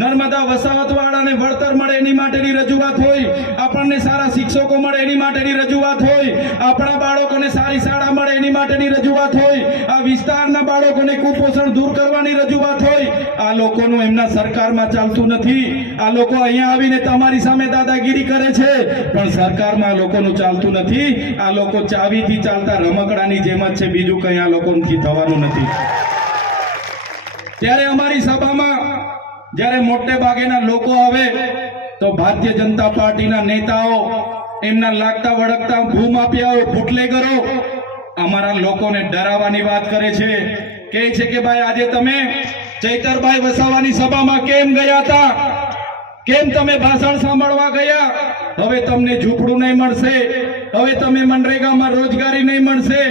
નર્મદા વસાવતવાળાને વળતર મળે એની માટેની રજૂઆત હોય, આપણને સારા શિક્ષકો મળે એની માટેની રજૂઆત હોય, આપણા બાળકોને સારી શાળા મળે એની માટેની રજૂઆત હોય, આ વિસ્તારના બાળકોને કુપોષણ દૂર કરવાની રજૂઆત હોય. આ લોકોનું એમના સરકારમાં ચાલતું નથી. આ લોકો અહીંયા આવીને તમારી સામે દાદાગીરી કરે છે, પણ સરકારમાં આ લોકોનું ચાલતું નથી. આ લોકો ચાવીથી ચાલતા રમકડાની જેમ જ છે, બીજું કંઈ આ લોકોથી થવાનું નથી. ત્યારે અમારી સભામાં જ્યારે મોટે ભાગેના લોકો આવે તો ભારતીય જનતા પાર્ટીના નેતાઓ એમના લાગતા વળગતા ભૂમાફિયાઓ બુટલેગરો અમારા લોકોને ડરાવવાની વાત કરે છે. કહે છે કે ભાઈ આજે તમે ચૈતરભાઈ વસાવાની સભામાં કેમ ગયા હતા, કેમ તમે ભાષણ સાંભળવા ગયા? હવે તમને ઝૂંપડું નહીં મળશે, હવે તમે મનરેગામાં રોજગારી નહીં મળશે,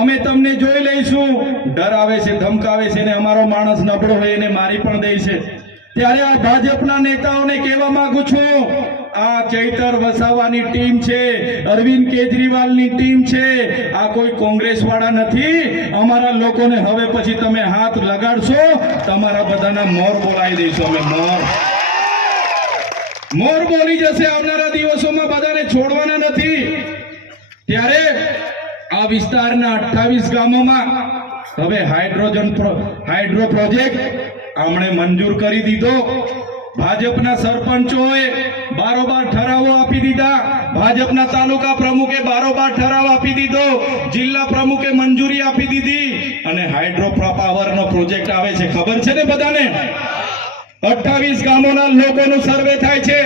અમે તમને જોઈ લઈશું. ડરાવે છે, ધમકાવે છે, ને અમારો માણસ નબળો હોય એને મારી પણ દે છે. ત્યારે આ ભાજપના નેતાઓને કહેવા માંગુ છું, આ ચૈતર વસાવાની ટીમ છે, અરવિંદ કેજરીવાલની ટીમ છે, આ કોઈ કોંગ્રેસ વાળા નથી. અમારા લોકોને હવે પછી તમે હાથ લગાડશો, તમારા બધાના મોર બોલાવી દઈશું. અમે મોર બોલી જશે. આવનારા દિવસોમાં બધાને છોડવાના નથી. ત્યારે આ વિસ્તારના 28 ગામોમાં હવે હાઇડ્રો પ્રોજેક્ટ આમણે મંજૂર કરી દીધો. ભાજપના સરપંચોએ બારોબાર ઠરાવો આપી દીધા, ભાજપના તાલુકા પ્રમુખે બારોબાર ઠરાવ આપી દીધો, જિલ્લા પ્રમુખે મંજૂરી આપી દીધી, અને હાઇડ્રો પાવરનો પ્રોજેક્ટ આવે છે. ખબર છે ને બધાને? 28 ગામોના લોકોનું સર્વે થાય છે.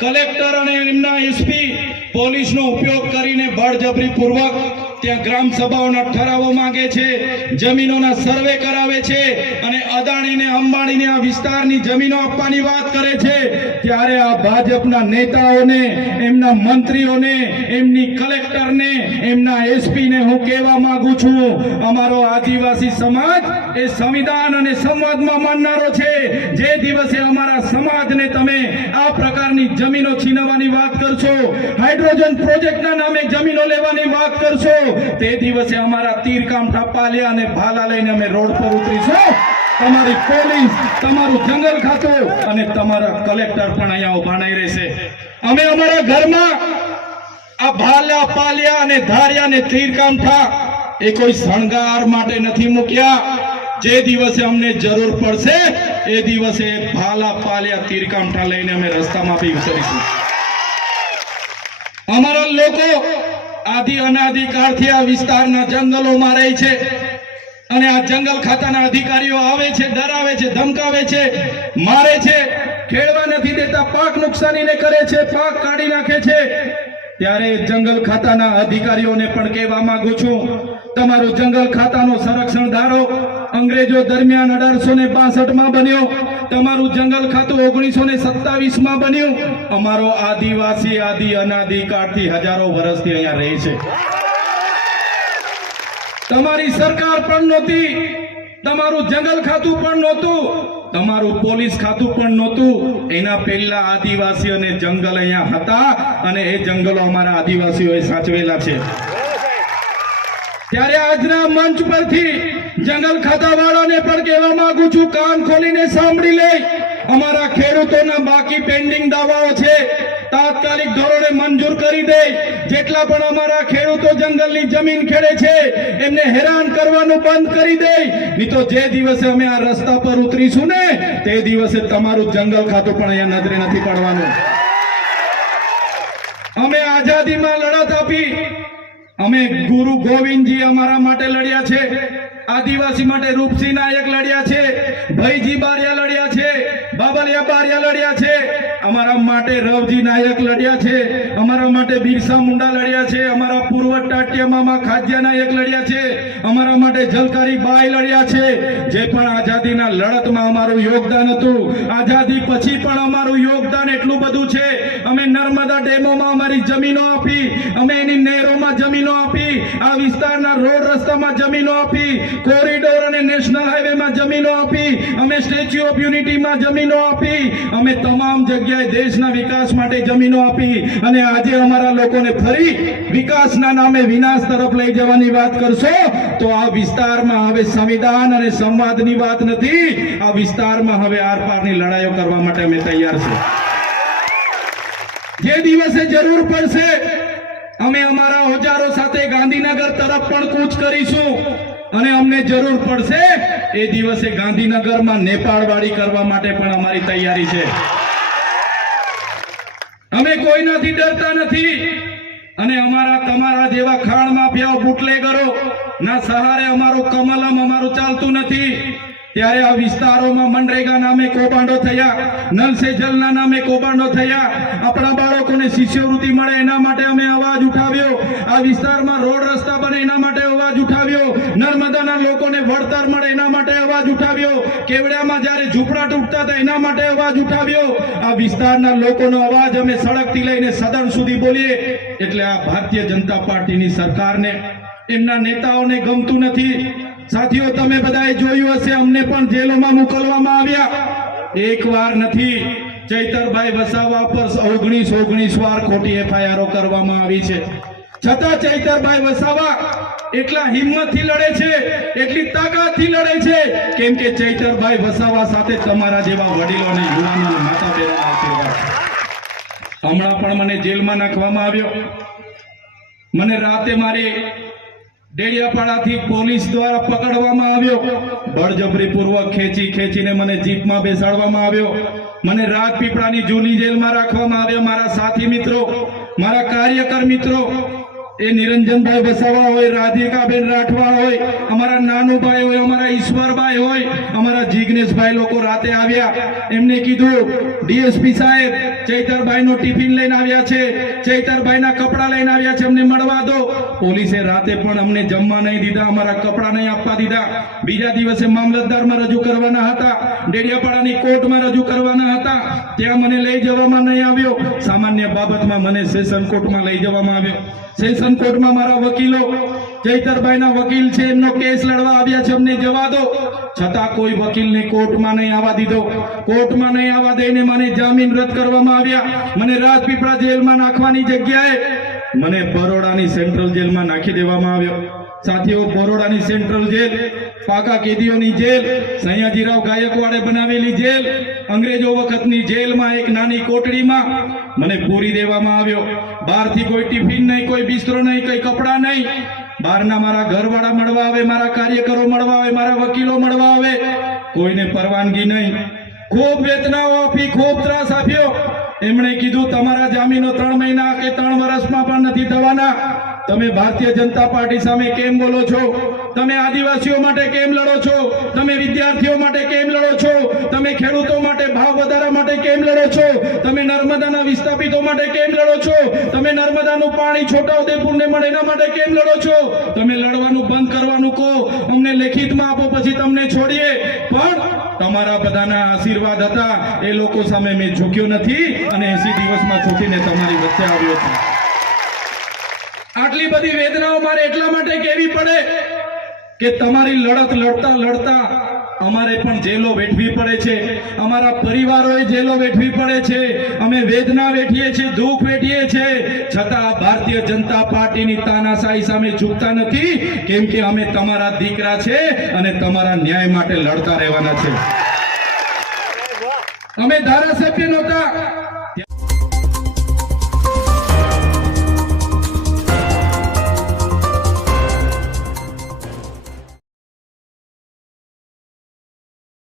કલેક્ટર અને એમના એસપી પોલીસનો ઉપયોગ કરીને બળજબરી પૂર્વક ત્યાં ગ્રામ સભાઓના ઠરાવો માંગે છે, જમીનોના સર્વે કરાવે છે, અને અદાણીને અંબાણીને આ વિસ્તારની જમીનો આપવાની વાત કરે છે. ત્યારે આ ભાજપના નેતાઓને, એમના મંત્રીઓને, એમની કલેક્ટરને, એમના એસપીને હું કહેવા માંગુ છું, અમારો આદિવાસી સમાજ એ સંવિધાન અને સંવાદમાં માનનારો છે. જે દિવસે અમારા સમાજને તમે આ પ્રકારની જમીનો છીનવવાની વાત કરશો, હાઇડ્રોજન પ્રોજેક્ટના નામે જમીનો લેવાની વાત કરશો, તે દિવસે અમારા તીરકામઠા, પાલિયા અને ભાલા લઈને અમે રોડ પર ઉતરીશું. તમારી પોલીસ, તમારું જંગલ ખાતું અને તમારા કલેક્ટર પણ અહીંયા ઉભા નહીં રહેશે. અમે અમારા ઘરમાં આ ભાલા, પાલિયા અને ધારિયા અને તીરકામઠા એ કોઈ શણગાર માટે નથી મૂક્યા. જે દિવસે અમને જરૂર પડશે એ દિવસે ભાલા, પાલિયા, તીરકામઠા લઈને અમે રસ્તામાં બી ઉતરીશું. અમારા લોકો આદિ અનાદિકાળથી આ વિસ્તારના જંગલોમાં રહે છે, અને આ જંગલ ખાતાના અધિકારીઓ આવે છે, ડરાવે છે, ધમકાવે છે, મારે છે, ખેડવા નથી દેતા, પાક નુકસાનીને કરે છે, પાક કાઢી નાખે છે. ત્યારે જંગલ ખાતાના અધિકારીઓને પણ કહેવા માંગુ છું, તમારું જંગલ ખાતાનો સંરક્ષણ ધારો અંગ્રેજો દરમિયાન 1862માં બન્યો, તમારું જંગલ ખાતું 1927માં બન્યું. અમારો આદિવાસી આદિ અનાદિકાળથી હજારો વર્ષથી અહીંયા રહે છે. તમારી સરકાર પણ નહોતી, તમારું જંગલ ખાતું પણ નહોતું, તમારું પોલીસ ખાતું પણ નહોતું. એના પહેલા આદિવાસી અને જંગલ અહીંયા હતા, અને એ જંગલો અમારા આદિવાસીઓએ સાચવેલા છે. ત્યારે આજના મંચ પરથી જંગલ ખાતા વાળાને પણ કહેવા માંગુ છું, કાન ખોલીને સાંભળી લે. અમારા ખેડૂતોના બાકી પેન્ડિંગ દાવાઓ છે, તાત્કાલિક ધોરણે મંજૂર કરી દે. જેટલા પણ અમારા ખેડૂતો જંગલની જમીન ખેડે છે એમને હેરાન કરવાનું બંધ કરી દે. નહીં તો જે દિવસે અમે આ રસ્તા પર ઉતરીશું ને તે દિવસે તમારું જંગલ ખાતું પણ અહીંયા નજરે નથી પડવાનું. અમે આઝાદીમાં લડત આપી, અમે ગુરુ ગોવિંદજી અમારા માટે લડ્યા છે, આદિવાસી માટે રૂપસિંહ નાયક લડ્યા છે, ભાઈજી બારિયા લડ્યા છે, બાબલિયા બારિયા લડ્યા છે, અમારા માટે રવજી નાયક લડ્યા છે, અમારા માટે બિરસા મુંડા લડ્યા છે, અમારા પૂર્વ ટાટિયામાં ખાજ્યા નાયક લડ્યા છે, અમારા માટે ઝલકારી બાઈ લડ્યા છે. જે પણ આઝાદીના લડતમાં અમારું યોગદાન હતું, આઝાદી પછી પણ અમારું યોગદાન એટલું બધું છે. અમે નર્મદા ડેમોમાં અમારી જમીનો આપી, અમે એની નહેરોમાં જમીનો આપી, આ વિસ્તારના રોડ રસ્તામાં જમીનો આપી, કોરિડોર અને નેશનલ હાઈવેમાં જમીનો આપી, અમે સ્ટેચ્યુ ઓફ યુનિટીમાં જમીનો આપી, અમે તમામ જગ્યાએ જગ્યાએ દેશના વિકાસ માટે જમીનો આપી અને આજે અમારા લોકોને ફરી વિકાસના નામે વિનાશ તરફ લઈ જવાની વાત કરશો તો આ વિસ્તારમાં હવે સંવિધાન અને સંવાદની વાત નથી, આ વિસ્તારમાં હવે આરપારની લડાઈઓ કરવા માટે અમે તૈયાર છે. જે દિવસે જરૂર પડશે અમે અમારા ઓજારો સાથે ગાંધીનગર તરફ પણ કૂચ કરીશું અને અમને જરૂર પડશે એ દિવસે ગાંધીનગરમાં નેપાળવાડી કરવા માટે પણ અમારી તૈયારી છે. અમે કોઈનાથી ડરતા નથી અને અમારા તમારા જેવા ખાણ માફિયાઓ બુટલેગરો ના સહારે અમારું કમલમ અમારું ચાલતું નથી. ત્યારે આ વિસ્તારોમાં મનરેગા નામે કૌભાંડો થયા, નલ સે જલના નામે કૌભાંડો થયા, આપણા બાળકોને શિષ્યવૃત્તિ મળે એના માટે અમે અવાજ ઉઠાવ્યો, આ વિસ્તારમાં રોડ રસ્તા બને એના માટે અવાજ ઉઠાવ્યો, નર્મદાના લોકોને વળતર મળે એના માટે અવાજ ઉઠાવ્યો, કેવડિયામાં જ્યારે ઝૂંપડા તૂટતા હતા એના માટે અવાજ ઉઠાવ્યો. આ વિસ્તારના લોકોનો અવાજ અમે સડકથી લઈને સદન સુધી બોલીએ એટલે આ ભારતીય જનતા પાર્ટીની સરકારને એમના નેતાઓને ગમતું નથી. સાથીઓ, તમે બધાએ જોયું હશે, અમને પણ જેલોમાં મોકલવામાં આવ્યા. એક વાર નથી, ચૈતરભાઈ વસાવા પર 19 વાર ખોટી એફઆઈઆર કરવામાં આવી છે. છતાં ચૈતરભાઈ વસાવા એટલા હિંમતથી લડે છે, એટલી તાકાતથી લડે છે કેમ કે ચૈતરભાઈ વસાવા સાથે તમારા જેવા વડીલો અને યુવાનો અને માતા બહેનોના આશીર્વાદ છે. હમણાં પણ મને જેલમાં નાખવામાં આવ્યો. મને રાતે મારી ડેડિયાપાડાથી પોલીસ દ્વારા પકડવામાં આવ્યો, બળજબરીપૂર્વક ખેંચીને મને જીપમાં બેસાડવામાં આવ્યો. મને રાજપીપળાની જૂની જેલમાં રાખવામાં આવ્યો. મારા સાથી મિત્રો, મારા કાર્યકર મિત્રો, એ નિરંજનભાઈ વસાવા હોય, રાધિકાબેન રાઠવા હોય, અમારા નાનુભાઈ હોય, અમારા ઈશ્વરભાઈ હોય, અમારા જિગ્નેશભાઈ લોકો રાતે આવ્યા. એમને કીધું, ડીએસપી સાહેબ ચૈતરભાઈનો ટિફિન લઈને આવ્યા છે, ચૈતરભાઈના કપડાં લઈને આવ્યા છે, અમને મળવા દો. પોલીસે રાતે પણ અમને જમવા નહીં દીધા, અમારા કપડાં નહીં આપવા દીધા. બીજા દિવસે મામલતદારમાં રજૂ કરવાના હતા, ડેડિયાપાડાની કોર્ટમાં રજૂ કરવાના હતા, ત્યાં મને લઈ જવામાં નહીં આવ્યો. સામાન્ય બાબતમાં મને સેશન કોર્ટમાં લઈ જવામાં આવ્યો. સેશન કોર્ટમાં મારા વકીલો, ચૈતરભાઈના વકીલ છે, એમનો કેસ લડવા આવ્યા છે, અમને જવા દો. છતાં કોઈ વકીલને કોર્ટમાં નહીં આવવા દીધો. કોર્ટમાં નહીં આવવા દઈને મને જામીન રદ કરવામાં આવ્યા. મને રાજપીપળા જેલમાં નાખવાની જગ્યાએ મને બરોડાની સેન્ટ્રલ જેલમાં નાખી દેવામાં આવ્યો. સાથીઓ, બરોડાની સેન્ટ્રલ જેલ પાકા કેદીઓની જેલ, સયાજીરાવ ગાયકવાડે બનાવેલી જેલ, અંગ્રેજો વખતની જેલમાં એક નાની કોટડીમાં મને પૂરી દેવામાં આવ્યો. બહારથી કોઈ ટિફિન નહીં, કોઈ બિસ્તરો નહીં, કોઈ કપડાં નહીં. બહારના મારા ઘરવાળા મળવા આવે, મારા કાર્યકરો મળવા આવે, મારા વકીલો મળવા આવે, કોઈને પરવાનગી નહીં. ખૂબ વેતનાઓ આપી, ખૂબ ત્રાસ આપ્યો. એમણે કીધું, તમારા જામીનો 3 મહિના કે 3 વર્ષમાં પણ નથી થવાના. તમે ભારતીય જનતા પાર્ટી સામે કેમ બોલો છો? તમે આદિવાસીઓ માટે કેમ લડો છો? તમે વિદ્યાર્થીઓ માટે કેમ લડો છો? તમે ખેડૂતો માટે ભાવ વધારા માટે કેમ લડો છો? તમે નર્મદાના વિસ્થાપિતો માટે કેમ લડો છો? તમે નર્મદાનું પાણી છોટાઉદેપુરને મળે એના માટે કેમ લડો છો? તમે લડવાનું બંધ કરવાનું કહો, અમને લેખિતમાં આપો, પછી તમને છોડીએ. પણ તમારા બધાના આશીર્વાદ હતા, એ લોકો સામે મેં ઝૂક્યો નથી અને 80 દિવસમાં છૂટીને તમારી વચ્ચે આવ્યો છું. આટલી બધી વેદનાઓ મારે એટલા માટે કહેવી પડે કે તમારી લડત લડતા લડતા અમારે પણ જેલો વેઠવી પડે છે, અમારા પરિવારોએ જેલો વેઠવી પડે છે, અમે વેદના વેઠીએ છીએ, દુઃખ વેઠીએ છીએ, છતાં ભારતીય જનતા પાર્ટીની તાનાશાહી સામે ઝૂકતા નથી કેમ કે અમે તમારા દીકરા છે અને તમારા ન્યાય માટે લડતા રહેવાના છે. અમે ધારાસભ્ય નહોતા,